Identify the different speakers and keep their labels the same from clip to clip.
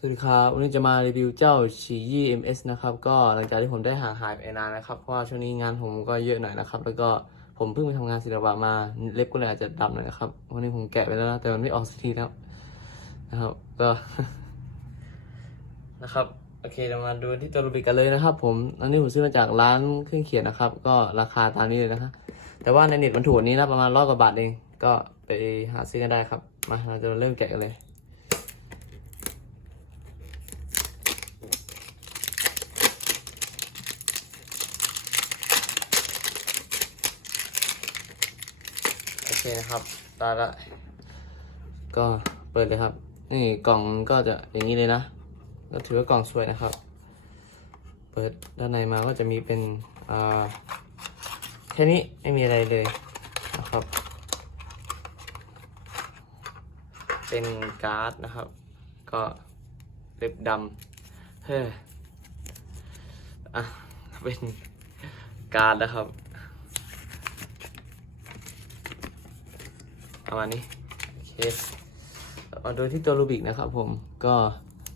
Speaker 1: สวัสดีครับ วันนี้จะมารีวิวเจ้าฉียี่ MS นะครับ ก็หลังจากที่ผมได้ห่างหายไปนานนะครับ เพราะว่าช่วงนี้งานผมก็เยอะหน่อยนะครับ แล้วก็ผมเพิ่งไปทำงานศิลปะมาเล็บก็เลยอาจจะดำหน่อยนะครับ วันนี้ผมแกะไปแล้วนะ แต่มันไม่ออกสักทีแล้วนะครับ ก็นะครับ โอเคเรามาดูที่ตัวรูบิกกันเลยนะครับ ผม อันนี้ผมซื้อมาจากร้านเครื่องเขียนนะครับ ก็ราคาตามนี้เลยนะครับ แต่ว่าในเน็ตมันถูกนี้นะประมาณร้อยกว่าบาทเอง ก็ไปหาซื้อกันได้ครับ มาเราจะเริ่มแกะกันเลย เคนะครับตาละก็เปิดเลยครับ นี่กล่องก็จะอย่างนี้เลยนะ ก็ถือว่ากล่องสวยนะครับ เปิดด้านในมาก็จะมีเป็นอ่าแค่นี้ไม่มีอะไรเลยนะครับ เป็นการ์ดนะครับ ก็เล็บดำเฮ้ยอะเป็นการ์ดนะครับ ประมาณนี้โอเคมาดูที่ตัวรูบิกนะครับผมก็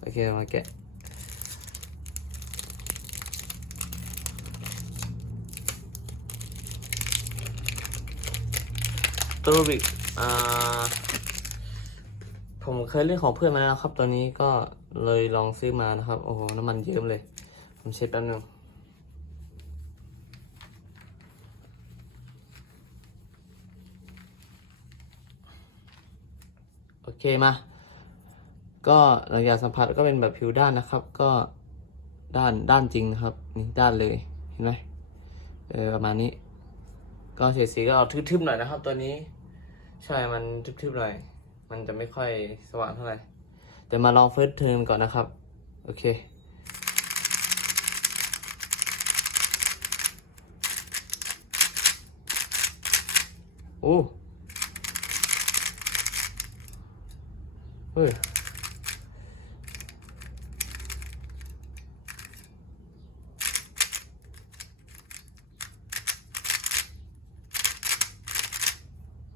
Speaker 1: โอเคมาแกะตัวรูบิกอ่าผมเคยเล่นของเพื่อนมาแล้วครับ ตัวนี้ก็เลยลองซื้อมานะครับ โอ้โห น้ำมันเยิ้มเลย ผมเช็ดแป๊บนึง โอเคมา ก็หลังจากสัมผัสก็เป็นแบบผิวด้านนะครับ ก็ด้านด้านจริงนะครับนี่ด้านเลยเห็นไหมเออประมาณนี้ ก็เฉดสีก็เอาทึบๆหน่อยนะครับ ตัวนี้ ใช่มันทึบๆหน่อยมันจะไม่ค่อยสว่างเท่าไหร่แต่มาลองเฟิร์สเทอมก่อนนะครับ โอเคโอ้ เฮ้ย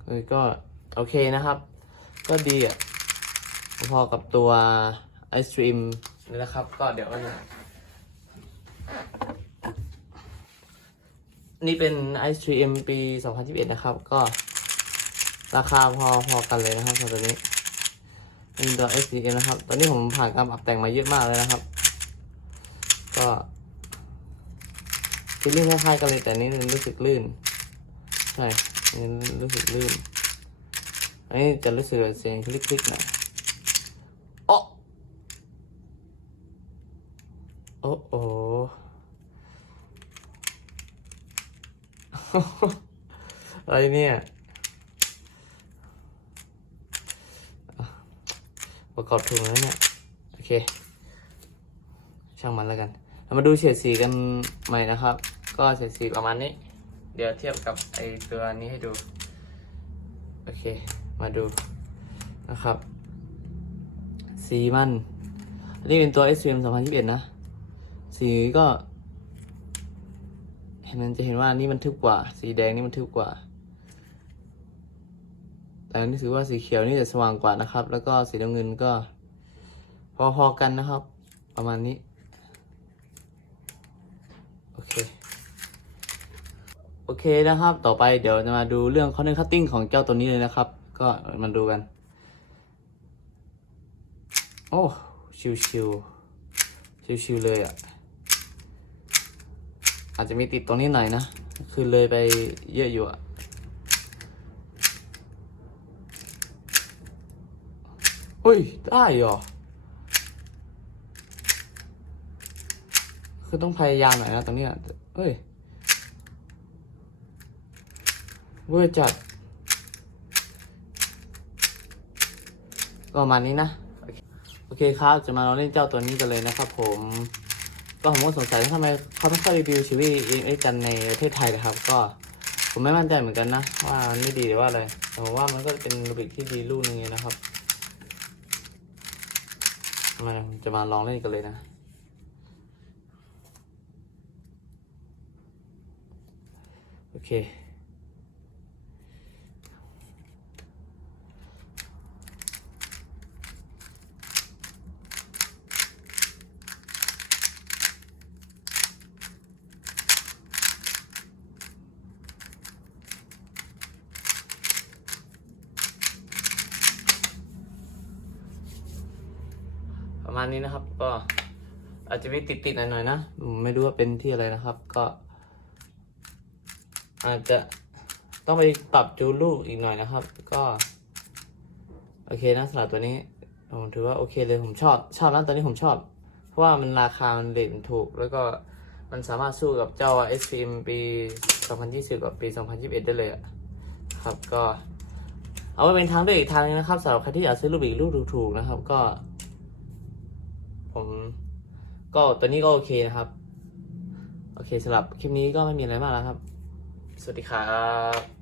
Speaker 1: เฮ้ยก็โอเคนะครับ ก็ดีอะพอกับตัวไอศครีมนี่นะครับ ก็เดี๋ยวกันนะนี่เป็นไอศครีมปี 2021 นะครับ ก็ราคาพอพอกันเลยนะครับสำหรับตัวนี้ นี่ตัว s อ m นะครับ ตอนนี้ผมผ่านการปรับแต่งมาเยอะมากเลยนะครับ ก็ฟีลลิ่งคล้ายๆกันเลยแต่นี่รู้สึกลื่น ใช่นนี้รู้สึกลื่น อันนี้จะรู้สึกเสียงคลิกๆหน่อยโอ้โอ้โอ้อะไรเนี่ยอะ ประกอบถูกแล้วเนี่ย โอเค ช่างมันแล้วกัน เรามาดูเฉดสีกันใหม่นะครับ ก็เฉดสีประมาณนี้ เดี๋ยวเทียบกับไอตัวนี้ให้ดู โอเค มาดูนะครับ สีมันอันนี้เป็นตัว s m 2021 นะ สีก็ เห็นมันจะเห็นว่านี่มันทึบกว่า สีแดงนี่มันทึบกว่า แต่นนี้ถือว่าสีเขียวนี่จะสว่างกว่านะครับ แล้วก็สีน้ำเงินก็ พอๆกันนะครับ ประมาณนี้ โอเค โอเคนะครับ ต่อไปเดี๋ยวจะมาดูเรื่องคอนเนคคัตติ้งของเจ้าตัวนี้เลยนะครับ ก็มาดูกัน โอ้ชิวชิวชิวชิวๆเลยอะ่ะ อาจจะมีติดตรงนี้หน่อยนะ คือเลยไปเยอะอยู่อะ เฮ้ย ได้เหรอ คือต้องพยายามหน่อยนะตรงนี้ยเฮ้ย เวอร์จัดก็ประมาณนี้นะ โอเคครับ จะมาลองเล่นเจ้าตัวนี้กันเลยนะครับผม ก็ผมก็สงสัยว่าทำไมเขาไม่ค่อยรีวิวชีวิตเองกันในประเทศไทยนะครับ ก็ผมไม่มั่นใจเหมือนกันนะ ว่านไม่ดีหรือว่าอะไรแต่ว่ามันก็เป็นรูบิกที่ดีลูกนึงนะครับ มาจะมาลองเล่นกันเลยนะ โอเค ณนี้นะครับ ก็อาจจะมีติดๆหน่อยๆนะ ไม่รู้ว่าเป็นที่อะไรนะครับ ก็ อาจจะต้องไปปรับจูนลูกอีกหน่อยนะครับ ก็ โอเคนะสำหรับตัวนี้ผมถือว่าโอเคเลยผมชอบ ชอบแล้วตอนนี้ผมชอบ เพราะว่ามันราคามันเรทมันถูก แล้วก็มันสามารถสู้กับเจ้า SPM ปี 2020 กับปี 2021 ได้เลยอะครับก็ เอาไว้เป็นทางเลือกอีกทางนึงนะครับสำหรับใครที่อยากซื้อรูปอีกลูกถูกๆนะครับ ก็ ผมก็ตอนนี้ก็โอเคนะครับ โอเคสำหรับคลิปนี้ก็ไม่มีอะไรมากแล้วครับ สวัสดีครับ